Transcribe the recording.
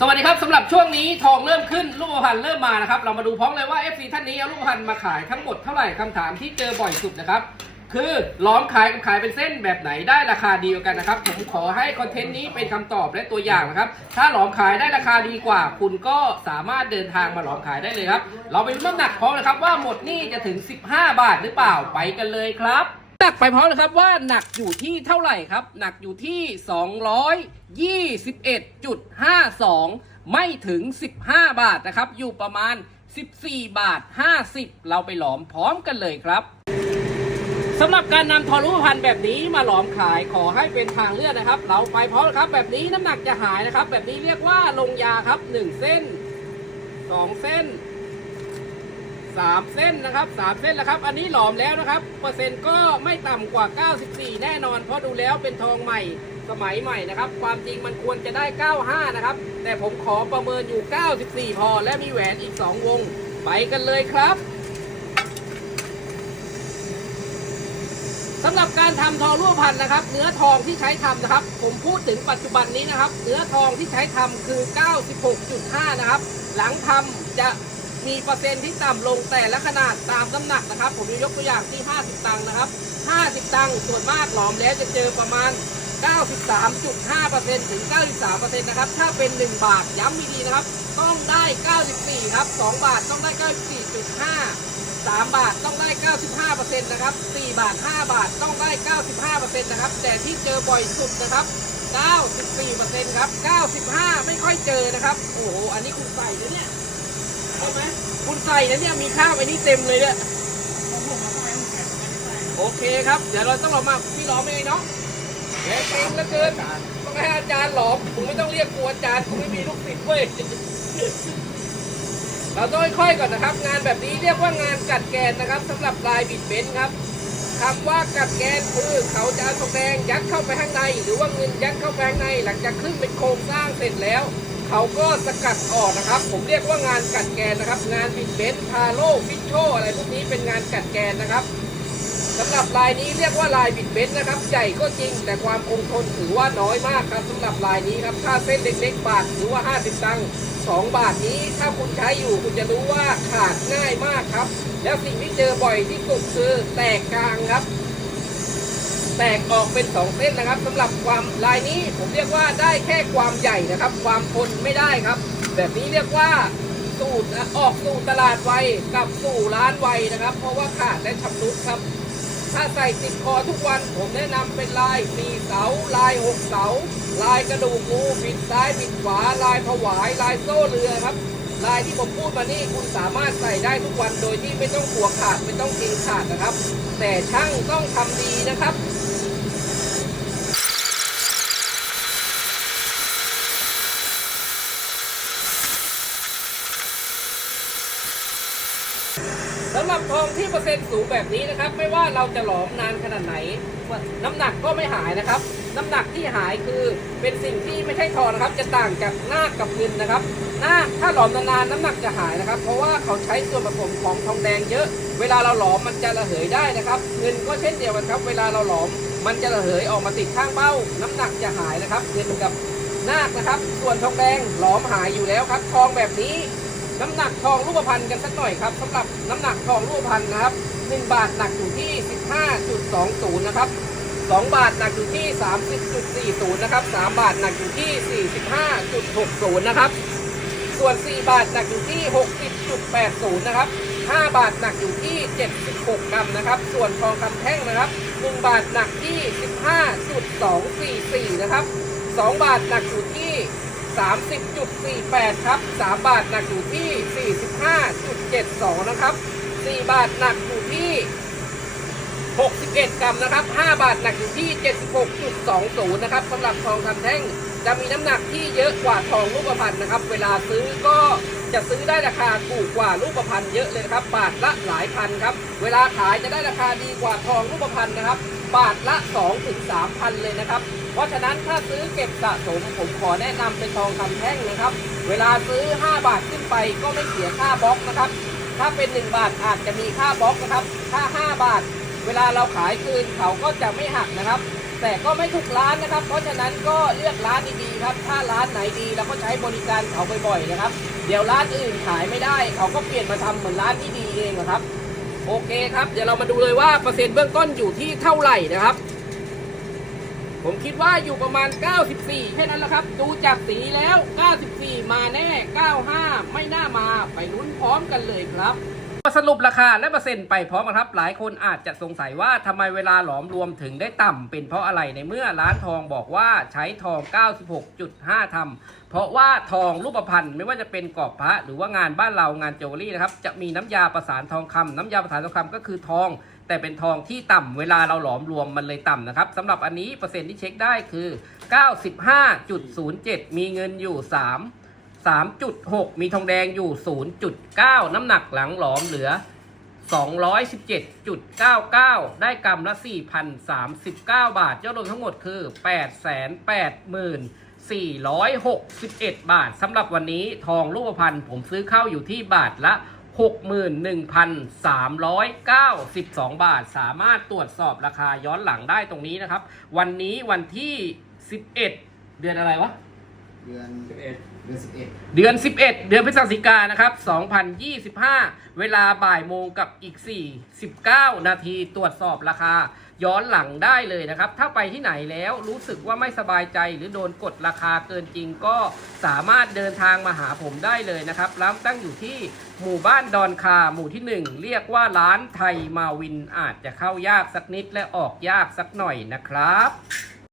สวัสดีครับสำหรับช่วงนี้ทองเริ่มขึ้นรูปพรรณเริ่มมานะครับ เรามาดูพร้อมเลยว่า FC ท่านนี้เอารูปพรรณมาขายทั้งหมดเท่าไหร่คำถามที่เจอบ่อยสุดนะครับ คือล้อมขายกับขายเป็นเส้นแบบไหนได้ราคาดีกว่ากันนะครับ ผมขอให้คอนเทนต์นี้เป็นคำตอบและตัวอย่างนะครับ ถ้าหลอมขายได้ราคาดีกว่า คุณก็สามารถเดินทางมาหลอมขายได้เลยครับ เราไปดูน้ำหนักพร้อมนะครับว่าหมดนี่จะถึง 15 บาทหรือเปล่าไปกันเลยครับ หนักไปพร้อมนะครับว่าหนักอยู่ที่เท่าไหร่ครับ หนักอยู่ที่ 221.52 ไม่ถึง 15 บาทนะครับ อยู่ประมาณ 14 บาท 50 เราไปหลอมพร้อมกันเลยครับสำหรับการนำทอรูปพันธ์แบบนี้มาหลอมขายขอให้เป็นทางเลือกนะครับ เราไปพร้อมครับ แบบนี้น้ำหนักจะหายนะครับ แบบนี้เรียกว่าลงยาครับ 1 เส้น 2 เส้น 3 เส้นนะครับ 3 เส้นแล้วครับ อันนี้หลอมแล้วนะครับ เปอร์เซ็นต์ก็ไม่ต่ำกว่า 94 แน่นอน เพราะดูแล้วเป็นทองใหม่สมัยใหม่นะครับ ความจริงมันควรจะได้ 95 นะครับ แต่ผมขอประเมินอยู่ 94 พอ และมีแหวนอีก 2 วง ไปกันเลยครับสำหรับการทำทองรูปพันธ์นะครับ เนื้อทองที่ใช้ทำนะครับ ผมพูดถึงปัจจุบันนี้นะครับ เนื้อทองที่ใช้ทำคือ 96.5 นะครับ หลังทำจะ มีเปอร์เซ็นต์ที่ต่ำลงแต่ละขนาดตามน้ำหนักนะครับ ผมจะยกตัวอย่างที่ 50 ตังค์นะครับ 50 ตังค์ส่วนมากหลอมแล้วจะเจอประมาณ 93.5%ถึง 93%นะครับ ถ้าเป็น 1 บาทย้ำดีๆนะครับ ต้องได้ 94 ครับ 2 บาทต้องได้ 94.5 3 บาทต้องได้ 95%นะครับ4บาท 5 บาทต้องได้ 95%นะครับ แต่ที่เจอบ่อยสุดนะครับ 94%ครับ 95 ไม่ค่อยเจอนะครับ โอ้โห อันนี้คุณใส่นะเนี่ย ใช่ไหมคุณใส่นะเนี่ยมีข้าวไอ้นี่เต็มเลยเนี่ยโอเคครับ เดี๋ยวเราต้องลอมาพี่ล้อมเองเนาะแหมเก่งเหลือเกินต้องให้อาจารย์หลอมผมไม่ต้องเรียกครูอาจารย์ผมไม่มีลูกศิษย์เว้ยเราต้องค่อยๆก่อนนะครับ งานแบบนี้เรียกว่างานกัดแกนนะครับสำหรับลายบิดเบนซ์ครับคำว่ากัดแกนคือเขาจะเอาทองแดงยัดเข้าไปข้างใน หรือว่าเงินยัดเข้าไปข้างใน หลังจากขึ้นเป็นโครงสร้างเสร็จแล้ว เขาก็สกัดออกนะครับ ผมเรียกว่างานกัดแกนนะครับ งานบิดเบนซ์พาโลฟิชโชอะไรพวกนี้เป็นงานกัดแกนนะครับสำหรับลายนี้เรียกว่าลายบิดเบนนะครับ ใหญ่ก็จริง แต่ความคงทนถือว่าน้อยมากครับสำหรับลายนี้ครับถ้าเส้นเล็กๆบาทหรือว่า 50 ตังค์2บาทนี้ ถ้าคุณใช้อยู่คุณจะรู้ว่าขาดง่ายมากครับ แล้วสิ่งที่เจอบ่อยที่สุดคือแตกกลางครับ แตกออกเป็นสองเส้นนะครับสำหรับความลายนี้ผมเรียกว่าได้แค่ความใหญ่นะครับ ความทนไม่ได้ครับ แบบนี้เรียกว่าสู่ออกสู่ตลาดไวกับสู่ร้านไวนะครับ เพราะว่าขาดและชำรุดครับ ถ้าใส่ติดคอทุกวันผมแนะนำเป็นลายสี่เสาลายหกเสาลายกระดูกงูบิดซ้ายบิดขวาลายผวายลายโซ่เรือครับ ลายที่ผมพูดมานี่คุณสามารถใส่ได้ทุกวันโดยที่ไม่ต้องกลัวขาดไม่ต้องเกรงขาดนะครับ แต่ช่างต้องทำดีนะครับ สำหรับ ทองที่เปอร์เซ็นต์สูงแบบนี้นะครับ ไม่ว่าเราจะหลอมนานขนาดไหน น้ำหนักก็ไม่หายนะครับ น้ำหนักที่หายคือเป็นสิ่งที่ไม่ใช่ทองนะครับ จะต่างจากหน้ากับเงินนะครับ หน้าถ้าหลอมนานๆน้ำหนักจะหายนะครับ เพราะว่าเขาใช้ส่วนผสมของทองแดงเยอะ เวลาเราหลอมมันจะระเหยได้นะครับ เงินก็เช่นเดียวกันครับ เวลาเราหลอมมันจะระเหยออกมาติดข้างเบ้า น้ำหนักจะหายนะครับเงินกับนาคนะครับ ส่วนทองแดงหลอมหายอยู่แล้วครับ ทองแบบนี้ น้ำหนักทองรูปพรรณกันสักหน่อยครับสำหรับน้ำหนักทองรูปพรรณนะครับ1บาทหนักอยู่ที่ 15.20 นะครับ 2 บาทหนักอยู่ที่ 30.40 นะครับ 3 บาทหนักอยู่ที่ 45.60 นะครับ ส่วน 4 บาทหนักอยู่ที่ 60.80 นะครับ 5 บาทหนักอยู่ที่ 76 กรัมนะครับ ส่วนทองคำแท่งนะครับ 1 บาทหนักที่ 15.244 นะครับ 2 บาทหนักอยู่ที่ 30.48 ครับ 3 บาทหนักอยู่ที่ 45.72 นะครับ 4 บาทหนักอยู่ที่ 61 กรัมนะครับ 5 บาทหนักอยู่ที่ 76.20 นะครับสำหรับทองคำแท่งจะมีน้ำหนักที่เยอะกว่าทองรูปพรรณนะครับ เวลาซื้อก็จะซื้อได้ราคาถูกกว่ารูปพรรณเยอะเลยนะครับ บาทละหลายพันครับ เวลาขายจะได้ราคาดีกว่าทองรูปพรรณนะครับ บาทละ2ถึง3พันเลยนะครับ เพราะฉะนั้นถ้าซื้อเก็บสะสมผมขอแนะนำเป็นทองคำแท่งนะครับ เวลาซื้อ 5 บาทขึ้นไปก็ไม่เสียค่าบล็อกนะครับ ถ้าเป็น 1 บาทอาจจะมีค่าบล็อกนะครับ ถ้า 5 บาท เวลาเราขายคืนเขาก็จะไม่หักนะครับ แต่ก็ไม่ทุกร้านนะครับ เพราะฉะนั้นก็เลือกร้านดีๆครับ ถ้าร้านไหนดีเราก็ใช้บริการเขาบ่อยๆนะครับ เดี๋ยวร้านอื่นขายไม่ได้ เขาก็เปลี่ยนมาทำเหมือนร้านที่ดีเองนะครับ โอเคครับ เดี๋ยวเรามาดูเลยว่าเปอร์เซ็นต์เบื้องต้นอยู่ที่เท่าไหร่นะครับ ผมคิดว่าอยู่ประมาณ 94 แค่นั้นแหละครับ ดูจากสีแล้ว 94 มาแน่ 95 ไม่น่ามา ไปลุ้นพร้อมกันเลยครับ สรุปราคาและเปอร์เซ็นต์ไปพร้อมกันครับ หลายคนอาจจะสงสัยว่าทำไมเวลาหลอมรวมถึงได้ต่ำเป็นเพราะอะไรในเมื่อร้านทองบอกว่าใช้ทอง 96.5ทำเพราะว่าทองรูปพรรณไม่ว่าจะเป็นกรอบพระหรือว่างานบ้านเรางานเจวเวลรี่นะครับจะมีน้ำยาประสานทองคำน้ำยาประสานทองคำก็คือทอง แต่เป็นทองที่ต่ำเวลาเราหลอมรวมมันเลยต่ำนะครับสำหรับอันนี้เปอร์เซ็นต์ที่เช็คได้คือ 95.07 มีเงินอยู่ 3 3.6 มีทองแดงอยู่ 0.9 น้ำหนักหลังหลอมเหลือ 217.99 ได้กำละ 4,039 บาท ยอดรวมทั้งหมดคือ 8,8,461 บาทสำหรับวันนี้ทองรูปพรรณผมซื้อเข้าอยู่ที่บาทละ 61,392 บาท สามารถตรวจสอบราคาย้อนหลังได้ตรงนี้นะครับ วันนี้วันที่ 11 เดือนอะไรวะ เดือนสิบเอ็ด เดือนสิบเอ็ดเดือน 11 เดือนพฤศจิกายนนะครับ 2025 เวลาบ่ายโมงกับอีก 4 19 นาทีตรวจสอบราคา ย้อนหลังได้เลยนะครับ ถ้าไปที่ไหนแล้วรู้สึกว่าไม่สบายใจหรือโดนกดราคาเกินจริงก็สามารถเดินทางมาหาผมได้เลยนะครับ ร้านตั้งอยู่ที่หมู่บ้านดอนคาหมู่ที่ 1 เรียกว่าร้านไทยมาวินอาจจะเข้ายากสักนิดและออกยากสักหน่อยนะครับ